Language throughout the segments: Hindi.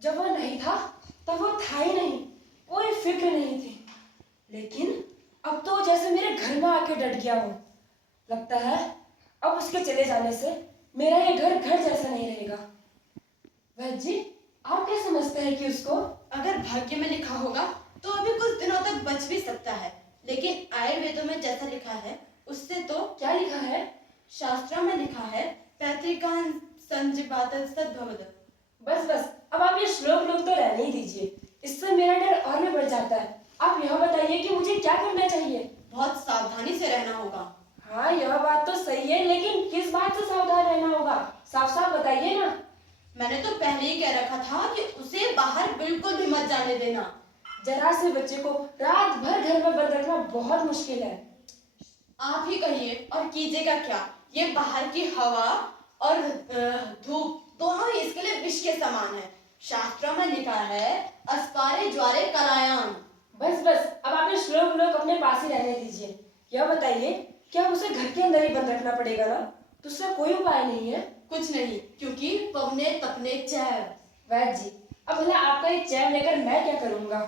जब वो नहीं था तब वो था ही नहीं, कोई फिक्र नहीं थी। लेकिन अब तो जैसे मेरे घर में आके डट गया हो। लगता है अब उसके चले जाने से मेरा ये घर घर जैसा नहीं रहेगा। वैद्य जी, आप क्या समझते हैं कि उसको अगर भाग्य में लिखा होगा तो अभी कुछ दिनों तक बच भी सकता है, लेकिन आयुर्वेदों में जैसा लिखा है उससे तो क्या लिखा है? शास्त्रों में लिखा है पैतृकान संजीवात सद्भवद। बस बस, अब आप ये श्लोक लोग तो रहने ही दीजिए, इससे मेरा डर और भी बढ़ जाता है। आप यह बताइए कि मुझे क्या करना चाहिए। बहुत सावधानी से रहना होगा। हाँ, यह बात तो सही है, लेकिन किस बात से सावधान रहना होगा? साफ साफ बताइए ना। मैंने तो पहले ही कह रखा था कि उसे बाहर बिल्कुल भी मत जाने देना। जरा से बच्चे को रात भर घर में बंद रखना बहुत मुश्किल है। आप ही कहिए और कीजिएगा क्या। ये बाहर की हवा और धूप दोनों ही इसके लिए विष के समान है। शास्त्रों में लिखा है अस्पारे ज्वारे कलायान। बस बस, अब आप ये श्लोक लोग अपने पास ही रहने दीजिए। यह बताइए, क्या उसे घर के अंदर ही बंद रखना पड़ेगा ना? तो उसका कोई उपाय नहीं है? कुछ नहीं, क्योंकि पवने तपने चैव। वैद्य जी, अब भला आपका ये चैन लेकर मैं क्या करूंगा?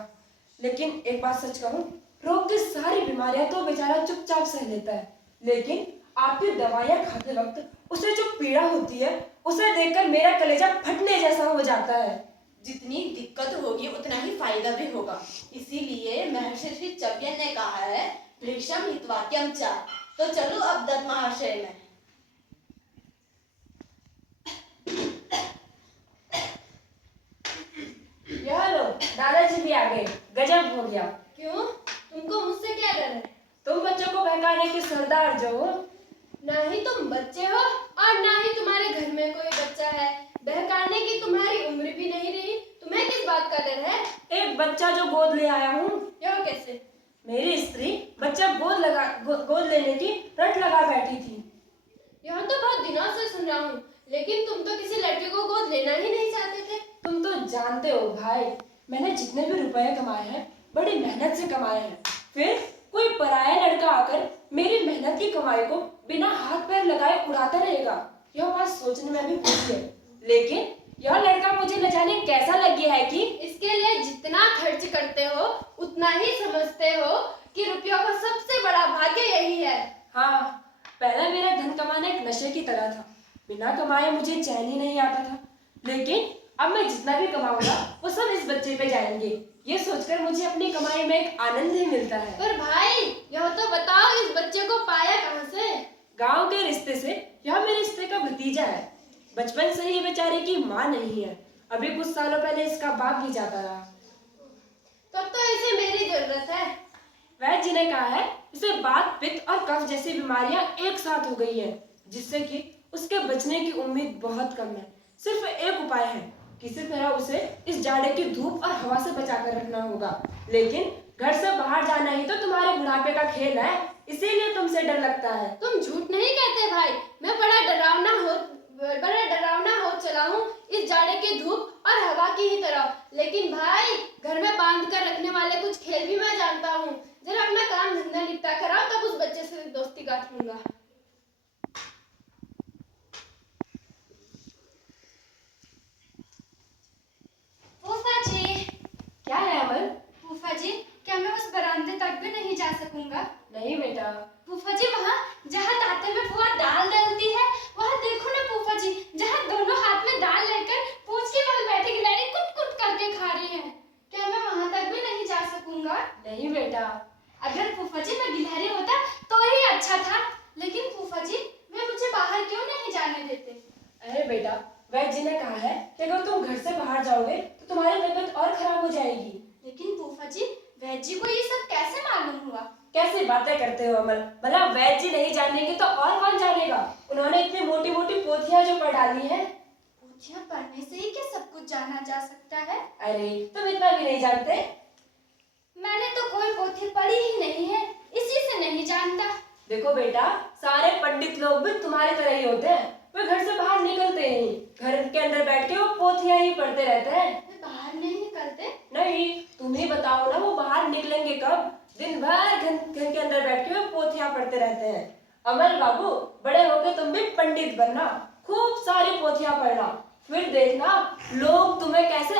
लेकिन एक बात सच कहूं, रोग की सारी बीमारियां तो बेचारा चुपचाप सह लेता है, लेकिन आपकी दवाइयां खाते वक्त उसे जो पीड़ा होती है उसे देखकर मेरा कलेजा फटने जैसा हो जाता है। जितनी दिक्कत होगी उतना ही फायदा भी होगा। इसीलिए महर्षि चव्य ने कहा है भृक्षम हितवाक्यम चा। तो चलो अब दत्त महाशय में। यह लो, दादाजी भी आ गए। गजब हो गया। क्यों? तुमको मुझसे क्या डर है? तुम बच्चों को बहकाने के सरदार जो हो। ना ही तुम बच्चे हो और ना ही तुम्हारे घर में कोई बच्चा है। बहकाने की तुम्हारी उम्र भी नहीं रही, तुम्हें किस बात का डर है? एक बच्चा जो गोद ले आया हूँ। यह कैसे? मेरी स्त्री बच्चा गोद लेने की रट लगा बैठी थी। यह तो बहुत दिनों से सुन रहा हूँ, लेकिन तुम तो किसी लड़के को गोद लेना ही नहीं चाहते थे। तुम तो जानते हो भाई, मैंने जितने भी रुपए कमाए हैं बड़ी मेहनत से कमाए हैं। फिर कोई पराया लड़का आकर मेरी मेहनत की कमाई को बिना हाथ पैर लगाए उड़ाता रहेगा, यह बात सोचने में भी खुशी है। लेकिन यह लड़का मुझे न जाने कैसा लग गया है कि इसके लिए जितना खर्च करते हो उतना ही समझते हो कि रुपयों का सबसे बड़ा भाग्य यही है। हाँ, पहले मेरा धन कमाना एक नशे की तरह था। बिना कमाए मुझे चैन ही नहीं आता था, लेकिन अब मैं जितना भी कमाऊंगा वो सब इस बच्चे पे जाएंगे। ये सोचकर मुझे अपनी कमाई में एक आनंद ही मिलता है। पर भाई, यह तो बताओ इस बच्चे को पाया कहाँ से? गांव के रिश्ते से। यह मेरे रिश्ते का भतीजा है। बचपन से ही बेचारे की माँ नहीं है, अभी कुछ सालों पहले इसका बाप भी जाता रहा। तब तो इसे मेरी जरूरत है। वैद्य जी ने कहा है इसे बात, पित्त और कफ जैसी बीमारियां एक साथ हो गई है, जिससे कि उसके बचने की उम्मीद बहुत कम है। सिर्फ एक उपाय है, किसी तरह उसे इस जाड़े की धूप और हवा से बचाकर रखना होगा। लेकिन घर से बाहर जाना ही तो तुम्हारे बुढ़ापे का खेल है, इसीलिए तुमसे डर लगता है। तुम झूठ नहीं कहते भाई, मैं बड़ा डरावना हो चला हूँ इस जाड़े की धूप और हवा की ही तरह। लेकिन भाई, घर में बांध कर रखने वाले कुछ खेल भी मैं जानता हूँ। जरा अपना काम धंधा निपटा कर आओ, तब उस बच्चे से दोस्ती गांठ लूंगा। फूफा जी, क्या है अमल? फूफा जी, क्या मैं उस बरामदे तक भी नहीं जा सकूंगा? नहीं बेटा। फूफा जी, वहाँ जहाँ ताते में फुआ दाल डालती है, वहाँ देखो ना फूफा जी, जहाँ दोनों हाथ में दाल लेकर पूंछ के बल बैठी गिलहरी कुट कुट करके खा रही है। क्या मैं वहाँ तक भी नहीं जा सकूंगा? नहीं बेटा। अगर फूफा जी मैं गिलहरी होता तो ही अच्छा था, लेकिन फूफा जी वे मुझे बाहर क्यों नहीं जाने देते? अरे बेटा, वैद्य जी ने कहा है कि अगर तुम घर से बाहर जाओगे तो तुम्हारी तबीयत और खराब हो जाएगी। लेकिन फूफा जी, वैद्य जी को ये सब कैसे मालूम हुआ? कैसी बातें करते हो अमल, भला वैद्य जी नहीं जानेंगे तो और कौन जानेगा? उन्होंने इतनी मोटी मोटी पोथियां जो पढ़ डाली है। पोथियां पढ़ने से ही क्या सब कुछ जाना जा सकता है? अरे तुम इतना भी नहीं जानते। मैंने तो कोई पोथी पढ़ी ही नहीं है, इसी से नहीं जानता। देखो बेटा, सारे पंडित लोग भी तुम्हारी तरह ही होते हैं, वे घर से बाहर निकलते नहीं, घर के अंदर बैठ के वो पोथियां ही पढ़ते रहते हैं। वे बाहर नहीं निकलते? नहीं, तुम ही बताओ ना, वो बाहर निकलेंगे कब? दिन भर घर के अंदर बैठ के वो पोथियां पढ़ते रहते हैं। अमल बाबू, बड़े होके तुम भी पंडित बनना, खूब सारी पोथियां पढ़ना, फिर देखना लोग तुम्हें कैसे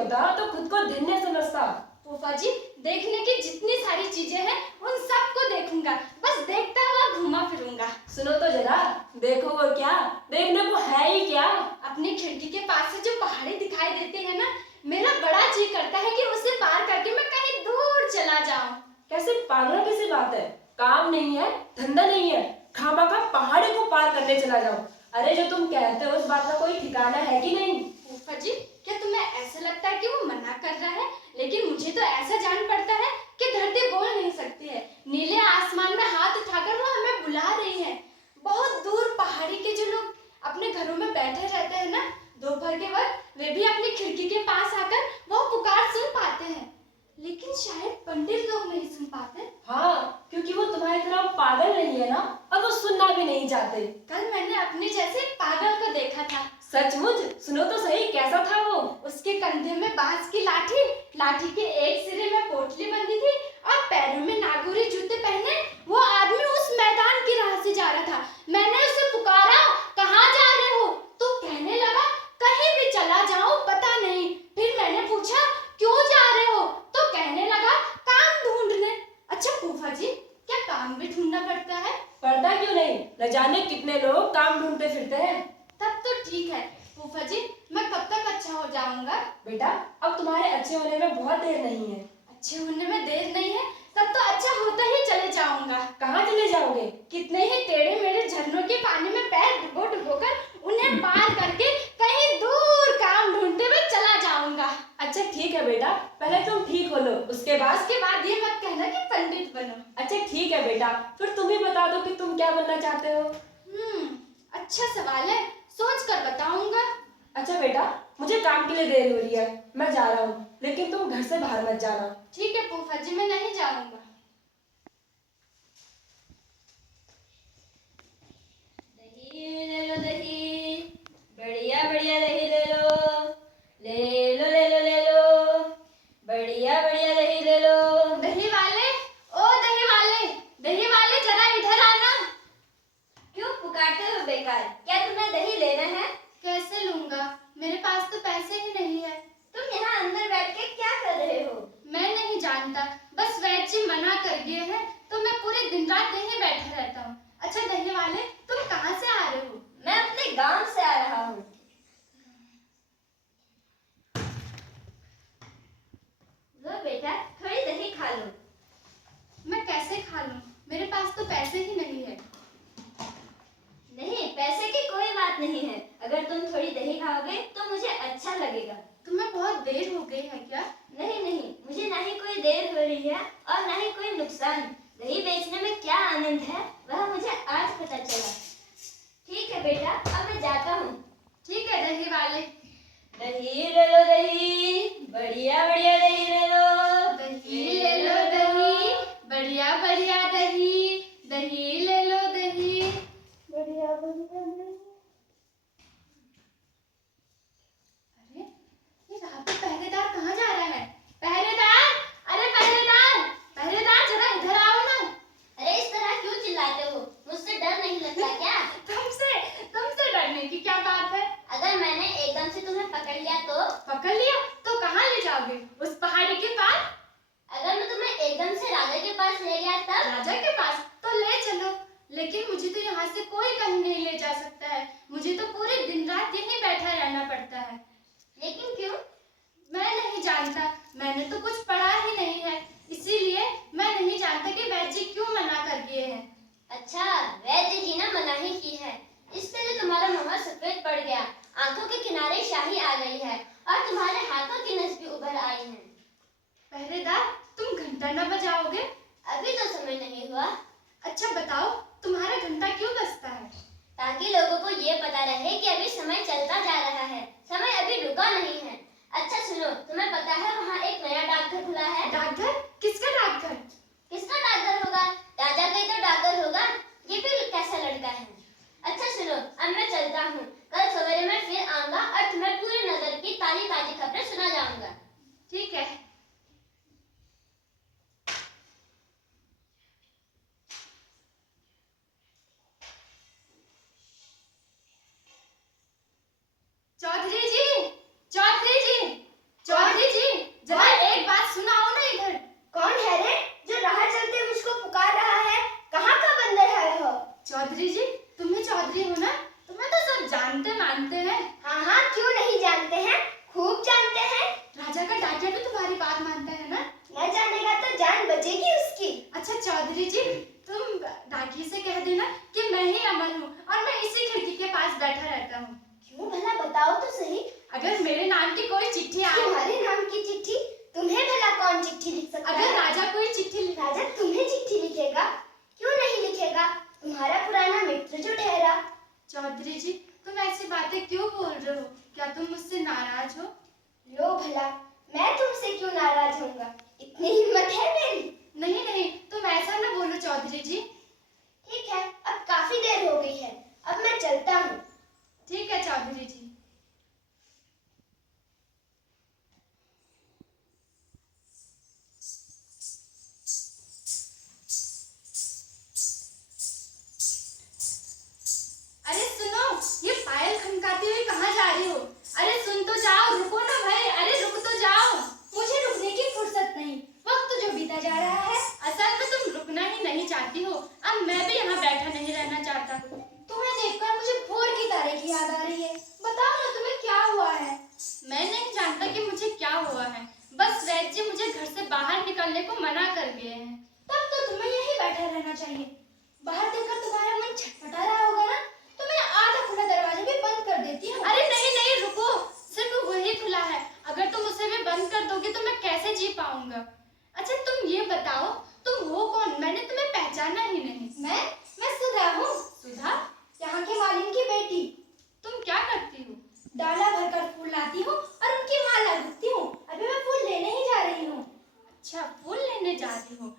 होता तो खुद को धन्य समझता। फूफा जी, देखने की जितनी सारी चीजें हैं उन सबको देखूंगा, बस देखता हुआ घूमा फिरूंगा। सुनो तो जरा, देखो वो क्या, देखने को है ही क्या। अपनी खिड़की के पास से जो पहाड़ी दिखाई देती है ना, मेरा बड़ा जी करता है कि उसे पार करके मैं कहीं दूर चला जाऊं। कैसे पागल कैसी बात है, काम नहीं है, धंधा नहीं है, खामखा पहाड़ी को पार करने चला जाओ। अरे जो तुम कहते हो उस बात का कोई ठिकाना है कि नहीं? फूफा जी, क्या तुम्हें ऐसा लगता है कि वो मना कर रहा है? लेकिन मुझे तो ऐसा जान पड़ता है कि धरती बोल नहीं सकती है। नीले आसमान में हाथ उठाकर वो हमें बुला रही है। बहुत दूर पहाड़ी के जो लोग अपने घरों में बैठे रहते हैं ना, दोपहर के वक्त, वे भी अपनी खिड़की के पास आकर वो पुकार सुन पाते हैं। लेकिन शायद पंडित लोग नहीं सुन पाते। हाँ, क्योंकि वो तुम्हारी तरह पागल नहीं है ना, और वो सुनना भी नहीं चाहते। कल मैंने अपने जैसे पागल को देखा था। सचमुच? सुनो तो सही, कैसा था वो? उसके कंधे में बांस की लाठी, लाठी के एक सिरे में पोटली बंधी थी और पैरों में नागौरी जूते पहने वो आदमी उस मैदान की राह से जा रहा था। मैंने उसे पुकारा, कहाँ जा रहे हो? तो कहने लगा, कहीं भी चला जाऊं, पता नहीं। फिर मैंने पूछा, क्यों जा रहे हो? तो कहने लगा, काम ढूंढने। अच्छा फूफा जी, क्या काम भी ढूंढना पड़ता है? पड़ता क्यों नहीं, न जाने कितने लोग काम ढूंढते फिरते हैं। तब तो ठीक है फूफा जी, मैं कब तक अच्छा हो जाऊंगा? बेटा, अब तुम्हारे अच्छे होने में बहुत देर नहीं है। अच्छे होने में देर नहीं है, तब तो अच्छा होता ही चले जाऊंगा। कहाँ चले जाओगे? कितने ही टेढ़े मेढ़े झरनों के पानी में पैर डुबो डुबो कर उन्हें पार करके कहीं दूर काम ढूंढते हुए चला जाऊंगा। अच्छा ठीक है बेटा, पहले तुम ठीक हो लो, उसके बाद ये मत कहना कि पंडित बनो। अच्छा ठीक है बेटा, फिर तुम ही बता दो कि तुम क्या बनना चाहते हो। अच्छा सवाल है, सोच कर बताऊंगा। अच्छा बेटा, मुझे काम के लिए देर हो रही है, मैं जा रहा हूँ, लेकिन तुम घर से बाहर मत जाना। ठीक है फूफा जी, मैं नहीं जाऊंगा। दही ले लो दही, बढ़िया बढ़िया दही ले लो, ले लो ले लो ले लो, बढ़िया बढ़िया दही ले लो। दही वाले, ओ दही वाले जरा इधर आना। क्यों पुकारते हो बेकार, क्या तुम्हें दही लेना है? कैसे लूंगा, मेरे पास तो पैसे ही नहीं है। तुम यहाँ अंदर बैठ के क्या कर रहे हो? मैं नहीं जानता, बस वैद्य जी मना कर दिए हैं तो मैं पूरे दिन रात यहीं बैठा रहता हूँ। अच्छा दही वाले, तुम कहाँ से आ रहे हो? मैं अपने गांव से आ रहा हूँ। लो बेटा, थोड़ी दही खा लो। मैं कैसे खा लूँ, मेरे पास तो पैसे ही नहीं है। नहीं, पैसे की कोई बात नहीं है, अगर तुम थोड़ी दही खाओगे तो मुझे अच्छा लगेगा। तुम्हें बहुत देर हो गई है क्या? नहीं नहीं, मुझे ना ही कोई देर हो रही है और ना ही कोई नुकसान। दही बेचने में क्या आनंद है वह मुझे आज पता चला। ठीक है बेटा, अब मैं जाता हूँ। ठीक है दही वाले। दही ले लो दही, बढ़िया बढ़िया दही ले लो। दही ले लो दही, बढ़िया बढ़िया दही, दही ले लो दही, बढ़िया बढ़िया दही। अरे ये रात में पहरेदार कहाँ जा रहा है? पहरेदार, अरे पहरेदार जरा इधर आओ ना। अरे इस तरह क्यों चिल्लाते हो, मुझसे डर नहीं लगता क्या? तुमसे डरने की क्या बात है? अगर मैंने एकदम से तुम्हें पकड़ लिया तो? पकड़ लिया तो कहाँ ले जाओगे? उस पहाड़ी के पास? अगर मैं तुम्हें एकदम से राजा के पास ले गया तब? राजा के पास तो ले चलो, लेकिन मुझे तो यहाँ से कोई कहीं नहीं ले जा सकता है। मुझे तो पूरे दिन रात यहीं बैठा रहना पड़ता है। लेकिन क्यों? मैं नहीं जानता, मैंने तो कुछ पढ़ा ही नहीं है, इसीलिए मैं नहीं जानता कि वैद्य जी क्यों मना कर दिए हैं। अच्छा, वैद्य जी ने मना ही की है, इससे तो तुम्हारा मुंह सफेद पड़ गया, आंखों के किनारे शाही आ गई है और तुम्हारे हाथों की नस भी उभर आई है। पहरेदार, तुम घंटा न बजाओगे? अभी तो समय नहीं हुआ। अच्छा बताओ, तुम्हारा घंटा क्यों बजता है? ताकि लोगों को ये पता रहे कि अभी समय चलता जा रहा है, समय अभी रुका नहीं है। अच्छा सुनो, तुम्हें पता है वहाँ एक नया डाकघर खुला है? डाकघर? किसका डाकघर? किसका डाकघर होगा? राजा का ही तो डाकघर होगा, ये फिर कैसा लड़का है। अच्छा सुनो, अब मैं चलता हूँ, कल सवेरे मैं फिर आऊंगा और तुम्हें पूरे नगर की ताजी ताजी खबरें सुना जाऊंगा। ठीक है। चौधरी जी, चौधरी जी, चौधरी अच्छा चौधरी जी, तुम डाकिए से कह देना कि मैं ही अमन हूँ और मैं इसी खिड़की के पास बैठा रहता हूँ। क्यों भला बताओ तो सही। अगर मेरे नाम की कोई चिट्ठी आए, तुम्हारे नाम की चिट्ठी? तुम्हें भला कौन चिट्ठी लिख सकता अगर है? राजा कोई चिट्ठी राजा तुम्हें चिट्ठी लिखेगा? क्यों नहीं लिखेगा? तुम्हारा पुराना मित्र जो ठहरा। चौधरी जी, तुम ऐसी बातें क्यों बोल रहे हो? क्या तुम मुझसे नाराज हो? लो भला, मैं तुमसे क्यों नाराज होऊंगा? इतनी हिम्मत है मेरी? नहीं नहीं, तुम ऐसा ना बोलो चौधरी जी। ठीक है, अब काफी देर हो गई है, अब मैं चलता हूँ। ठीक है चौधरी जी। अरे सुनो, ये पायल खनकाती हुई कहाँ जा रही हो? अरे सुन तो जाओ, रुको ना भाई, अरे रुक तो जाओ। मुझे रुकने की फुर्सत नहीं, वक्त जो बीता जा रहा है। असल में तुम रुकना ही नहीं चाहती हो, अब मैं भी यहाँ बैठा नहीं रहना चाहता। तुम्हें देखकर मुझे भोर की तारीख याद आ रही है। बताओ ना तुम्हें क्या हुआ है? मैं नहीं जानता कि मुझे क्या हुआ है, बस वैद्य जी मुझे घर से बाहर निकलने को मना कर गए हैं। तब तो तुम्हें यहीं बैठा रहना चाहिए। बाहर देखकर तुम्हारा मन छटपटा रहा होगा ना, तो मैं आधा खुला दरवाजा भी बंद कर देती हूँ। अरे नहीं नहीं रुको, सिर्फ वही खुला है, अगर तुम उसे भी बंद कर दोगे तो मैं कैसे जी पाऊंगा? अच्छा तुम ये बताओ, तुम हो कौन? मैंने तुम्हें पहचाना ही नहीं। मैं सुधा हूँ, सुधा? यहाँ के मालिन की बेटी। तुम क्या करती हो? डाला भरकर फूल लाती हूँ और उनकी माला गुथती हूँ। अभी मैं फूल लेने ही जा रही हूँ। अच्छा फूल लेने जा रही हो,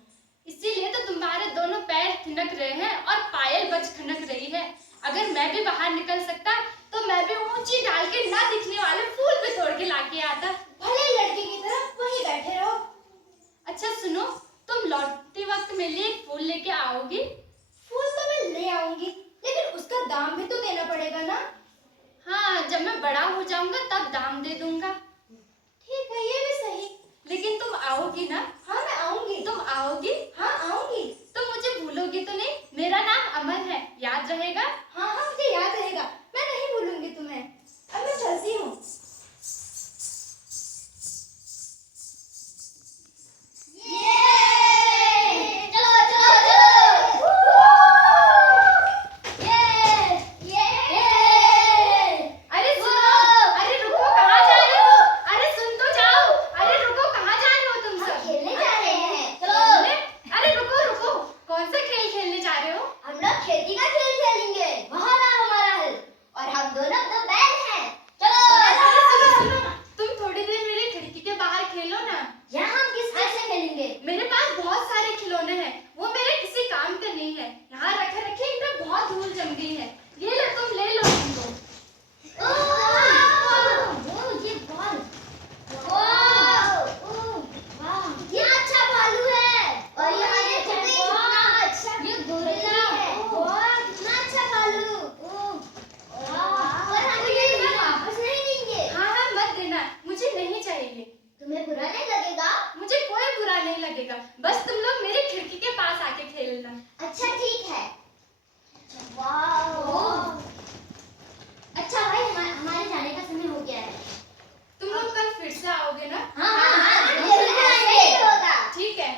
इसीलिए तो तुम्हारे दोनों पैर थिनक रहे हैं और पायल बज खनक रही है। अगर मैं भी बाहर निकल सकता तो मैं भी ऊंची डाल के ना दिखने वाले फूल पे तोड़ के लाके आता। भले लड़के की तरह वहीं बैठे रहो। अच्छा सुनो, तुम लौटते वक्त मेरे लिए एक फूल लेके आओगी? फूल तो मैं ले आऊंगी, लेकिन उसका दाम भी तो देना पड़ेगा ना। हाँ, जब मैं बड़ा हो जाऊंगा तब दाम दे दूंगा। ठीक है, ये भी सही। लेकिन तुम आओगी ना? हाँ मैं आऊंगी। तुम आओगी? हाँ आऊंगी। तुम मुझे भूलोगी तो नहीं? मेरा नाम अमन है, याद रहेगा? हाँ हाँ मुझे याद रहेगा, मैं नहीं भूलूंगी तुम्हें। अब मैं चलती हूँ। चलो चलो चलो अरे सुनो, अरे रुको, कहाँ जा रहे हो? अरे सुन तो जाओ, अरे रुको, कहाँ जा रहे हो तुम सब? खेलने जा रहे हैं। खेलने? अरे रुको रुको, कौन सा खेल खेलने जा रहे हो? हम लोग खेती का खेल खेलेंगे। वहाँ ना हमारा हल, और हम दोनों तो बैल हैं। चलो अरे सुनो सुनो, तुम थोड़ी देर मेरी खिड़की के बाहर खेलो ना। यहाँ हम किस तरह से खेलेंगे? मेरे पास बहुत सारे खिलौने हैं, वो मेरे किसी काम के नहीं है। यहाँ रखे रखे इनमें बहुत धूल जम गई है। ये लो, तुम ले लो इनको। ये बॉल। ये अच्छा भालू है। और ये कितना अच्छा, ये गोरिल्ला है। कितना अच्छा भालू। और हम ये वापस नहीं देंगे। हाँ हाँ मत देना, मुझे नहीं चाहिए। तुम्हें बुरा नहीं लगेगा? मुझे कोई बुरा नहीं लगेगा, बस तुम लोग मेरी खिड़की के पास आके खेलना। अच्छा ठीक है। वाह। अच्छा भाई, हमारे जाने का समय हो गया है। तुम लोग कल फिर से आओगे ना? हाँ जरूर आएंगे। होगा। ठीक है।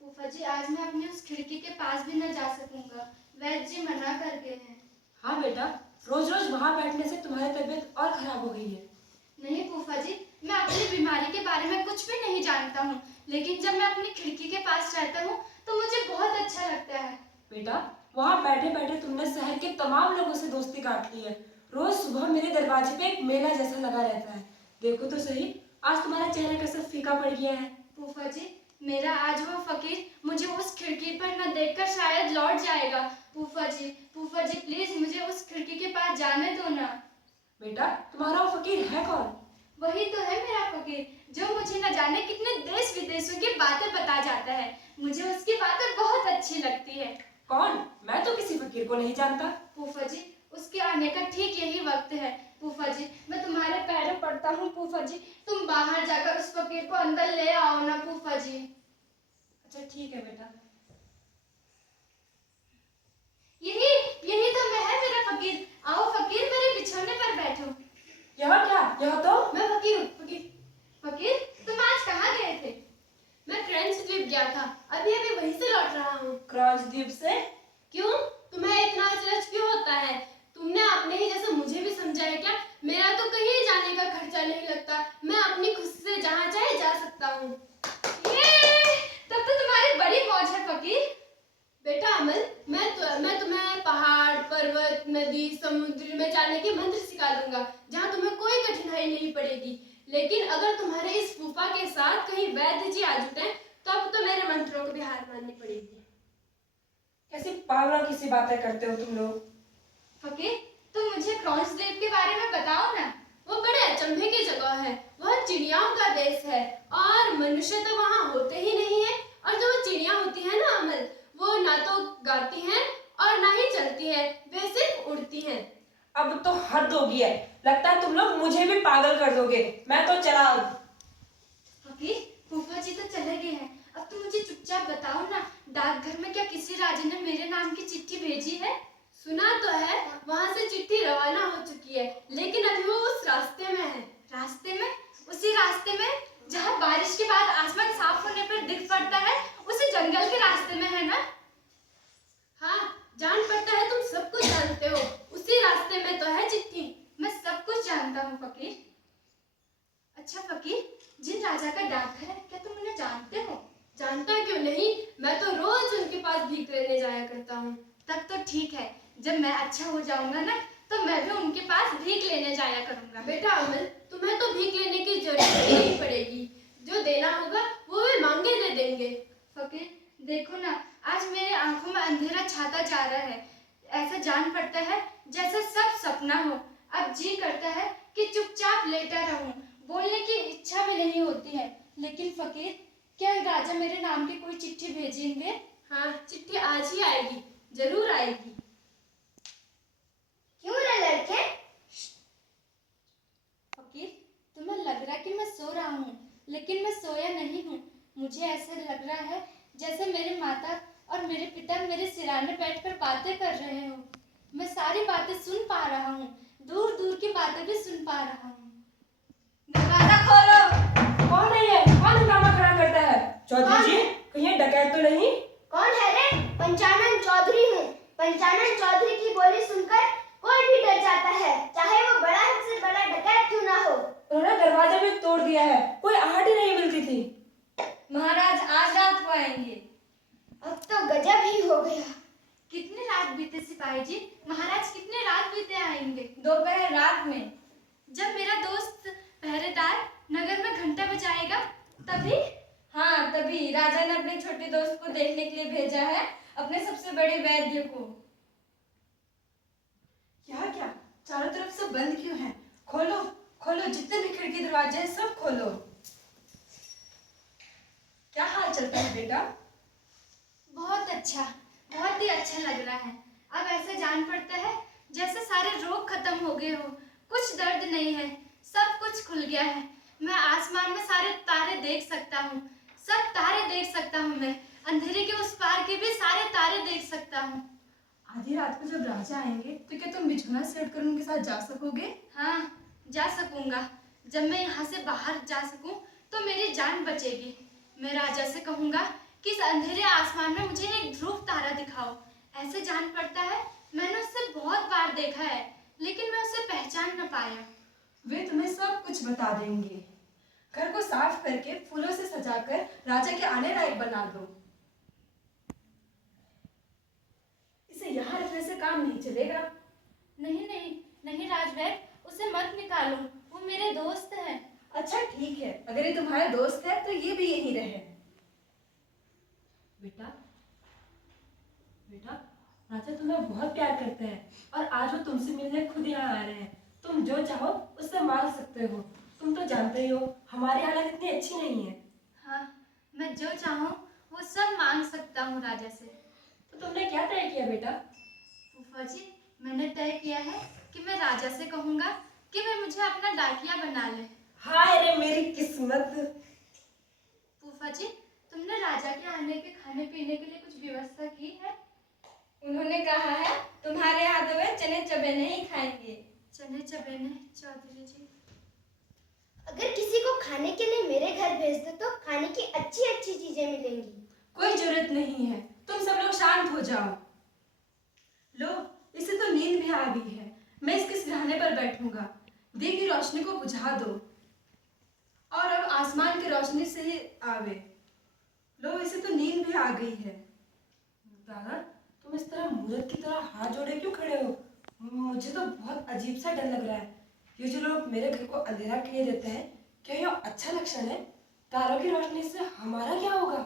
फूफा जी, आज मैं अपनी उस खिड़की के पास भी न जा सकूंगा, वैद्य जी मना कर गए हैं। हाँ बेटा, रोज रोज वहाँ बैठने से तुम्हारी तबीयत और खराब हो गई है। नहीं फूफा जी, मैं अपनी बीमारी के बारे में कुछ भी नहीं जानता हूँ, लेकिन जब मैं अपनी खिड़की के पास रहता हूँ तो मुझे बहुत अच्छा लगता है। बेटा, वहाँ बैठे बैठे तुमने शहर के तमाम लोगों से दोस्ती काट ली है। रोज सुबह मेरे दरवाजे पे एक मेला जैसा लगा रहता है। देखो तो सही, आज तुम्हारा चेहरा कैसा फीका पड़ गया है। फूफा जी, मेरा आज वो फकीर मुझे उस खिड़की पर न देखकर शायद लौट जाएगा। फूफा जी प्लीज मुझे उस खिड़की के पास जाने दो ना। बेटा, तुम्हारा वो फकीर है कौन? वही तो है मेरा फकीर, जो मुझे न जाने कितने देश विदेशों की बातें बता जाता है। मुझे उसकी बातें बहुत अच्छी लगती है। कौन? मैं तो किसी फकीर को नहीं जानता। फूफा जी, उसके आने का ठीक यही वक्त है। फूफा जी, मैं तुम्हारे पैरों करता हूँ फूफा जी। तुम बाहर जाकर उस फकीर को अंदर ले आओ ना फूफा जी। अच्छा ठीक है बेटा। यही यही तो मैं है मेरा फकीर। आओ फकीर, मेरे बिछौने पर बैठो। यह क्या? यह तो मैं फकीर हूँ। फकीर तुम आज कहाँ गए थे? मैं क्रेंच द्वीप गया था, अभी अभी वहीं से लौट रहा हूँ। क्रॉस द्वीप से? क्यों, तुम्हें इतना अचरज क्यों होता है? तुमने अपने ही जैसे मुझे भी समझा है क्या? मेरा तो कहीं जाने का खर्चा नहीं लगता, मैं अपनी खुशी से जहाँ चाहे जा सकता हूँ। ये तब तो तुम्हारी बड़ी मौज है फकीर। बेटा अमल, मैं तुम्हें पहाड़, पर्वत, नदी, समुद्र में जाने के मंत्र सिखा दूंगा, जहाँ तुम्हें कोई कठिनाई नहीं पड़ेगी। लेकिन अगर तुम्हारे इस फूफा के साथ कहीं वैद्य जी आ जुटे तब तो मेरे मंत्रों को भी हार माननी पड़ेगी। कैसी पागलों की सी बातें करते हो तुम लोग। फकीर तुम मुझे क्रॉस द्वीप के बारे में बताओ ना। वो बड़े अचंभे की जगह है, वह चिड़ियाओं का देश है और मनुष्य तो वहाँ होते ही नहीं है। और जो चिड़िया होती है ना अमल, वो ना तो गाती हैं और ना ही चलती है, वे सिर्फ उड़ती हैं। अब तो हद हो गई है, लगता है तुम लोग मुझे भी पागल कर दोगे। मैं तो चला हूं। फकीर फूफा जी तो चले गए हैं, अब तुम मुझे चुपचाप बताओ ना, डाकघर में क्या किसी राजा ने मेरे नाम की चिट्ठी भेजी है? सुना तो है वहां से चिट्ठी रवाना हो चुकी है, लेकिन अभी वो उस रास्ते में है। रास्ते में? उसी रास्ते में जहाँ बारिश के बाद आसमान साफ होने पर दिख पड़ता है, उसी जंगल के रास्ते में है ना? हाँ जान पड़ता है, तुम सब कुछ जानते हो, उसी रास्ते में तो है चिट्ठी। मैं सब कुछ जानता हूँ फकीर। अच्छा फकीर, जिन राजा का डाकघर है क्या तुम उन्हें जानते हो? जानता क्यों नहीं, मैं तो रोज उनके पास भीख लेने जाया करता हूँ। तब तो ठीक है, जब मैं अच्छा हो जाऊंगा ना तो मैं भी उनके पास भीख लेने जाया करूंगा। बेटा अमल, तुम्हें तो भीख लेने की जरूरत ही नहीं पड़ेगी, जो देना होगा वो वे मांगे दे देंगे। फकीर देखो ना, आज मेरे आंखों में अंधेरा छाता जा रहा है, ऐसा जान पड़ता है जैसे सब सपना हो। अब जी करता है कि चुपचाप लेटा रहूं, बोलने की इच्छा भी नहीं होती है। लेकिन फकीर क्या राजा मेरे नाम की कोई चिट्ठी भेजेंगे? हाँ चिट्ठी आज ही आएगी, जरूर आएगी। क्यों रे लड़के? फकीर तुम्हें लग रहा कि मैं सो रहा हूँ, लेकिन मैं सोया नहीं हूँ। मुझे ऐसा लग रहा है जैसे मेरे माता और मेरे पिता मेरे सिराने बैठकर बातें कर रहे हो। मैं सारी बातें सुन पा रहा हूँ, दूर दूर की बातें भी सुन पा रहा हूँ। दरवाजा खोलो। कौन है ये? कौन हंगामा खड़ा करता है? चौधरी जी, कहीं ये डकैत तो नहीं? कौन है रे? पंचानन चौधरी हूँ। पंचानन चौधरी की बोली सुनकर कोई भी डर जाता है, चाहे वो बड़ा से बड़ा डकैत क्यों ना हो। उन्होंने दरवाजा भी तोड़ दिया है, कोई आहट ही नहीं मिलती थी। महाराज आज रात को आएंगे। अब तो गजब ही हो गया। कितने रात बीते सिपाही जी? महाराज कितने रात बीते आएंगे? दोपहर रात में, जब मेरा दोस्त पहरेदार नगर में घंटा बजाएगा तभी। हाँ तभी राजा ने अपने छोटे दोस्त को देखने के लिए भेजा है, अपने सबसे बड़े वैद्य को। क्या क्या चारों तरफ से बंद क्यों है? खोलो खोलो, जितने भी खिड़की दरवाजे हैं सब खोलो। क्या हाल चलता है बेटा? बहुत अच्छा, बहुत ही अच्छा लग रहा है। अब ऐसा जान पड़ता है जैसे सारे रोग खत्म हो गए हो, कुछ दर्द नहीं है, सब कुछ खुल गया है। मैं आसमान में सारे तारे देख सकता हूँ, सब तारे देख सकता हूँ। मैं अंधेरे के उस पार के भी सारे तारे देख सकता हूँ। आधी रात को जब राजा आएंगे तो क्या तुम बिछौना से उठकर उनके साथ जा सकोगे? हाँ जा सकूंगा। जब मैं यहाँ से बाहर जा सकूं तो मेरी जान बचेगी। मैं राजा से कहूंगा कि इस अंधेरे आसमान में मुझे एक ध्रुव तारा दिखाओ। ऐसे जान पड़ता है मैंने उससे बहुत बार देखा है, लेकिन मैं उसे पहचान न पाया। वे तुम्हें सब कुछ बता देंगे। घर को साफ करके फूलों से सजाकर राजा के आने लायक बना दो। इसे यहाँ रखने से काम नहीं चलेगा। नहीं नहीं नहीं राजवैद्य, उसे मत निकालो, वो मेरे दोस्त हैं। अच्छा ठीक है, अगर ये तुम्हारे दोस्त है तो ये भी यहीं रहे। बेटा बेटा, राजा तुम्हें बहुत प्यार करते हैं और आज वो तुमसे मिलने खुद यहाँ आ रहे हैं। तुम जो चाहो उससे मांग सकते हो। तुम तो जानते ही हो हमारी हालत इतनी अच्छी नहीं है। हाँ मैं जो चाहूँ वो सब मांग सकता हूँ राजा से। तो तुमने क्या तय किया बेटा? फूफा जी मैंने तय किया है कि मैं राजा से कहूँगा कि वे मुझे अपना डाकिया बना ले। हाय रे मेरी किस्मत। फूफा जी, तुमने राजा के आने के खाने पीने के लिए कुछ व्यवस्था की है? उन्होंने कहा है तुम्हारे हाथों में चने चबे नहीं खाएंगे। चने चबेने चौधरी जी। अगर किसी को खाने के लिए मेरे घर भेज दो तो खाने की अच्छी अच्छी चीजें मिलेंगी। कोई जरूरत नहीं है, तुम सब लोग शांत हो जाओ। लो, इसे तो नींद भी आ गई है। मैं इसके सिरहाने पर बैठूंगा। दिए की रोशनी को बुझा दो और अब आसमान की रोशनी से ही आवे। लो, इसे तो नींद भी आ गई है। दादा, तुम इस तरह मूर्ख की तरह हाथ जोड़े क्यों खड़े हो? मुझे तो बहुत अजीब सा डर लग रहा है। ये जो लोग मेरे घर को अंधेरा किए देते हैं, क्या यह अच्छा लक्षण है? तारों की रोशनी से हमारा क्या होगा?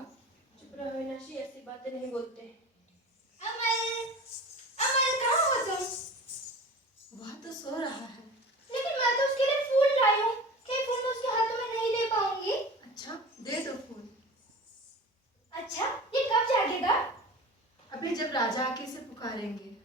चुप रहो अविनाशी, ऐसी बातें नहीं बोलते। अमल, अमल कहाँ हो तुम? वह तो सो रहा है। लेकिन मैं तो उसके लिए फूल लाई हूँ। क्या ये फूल मैं उसके हाथों में नहीं दे पाऊंगी? अच्छा, दे दो फूल। अच्छा, ये कब जागेगा? अभी जब राजा आके इसे पुकारेंगे।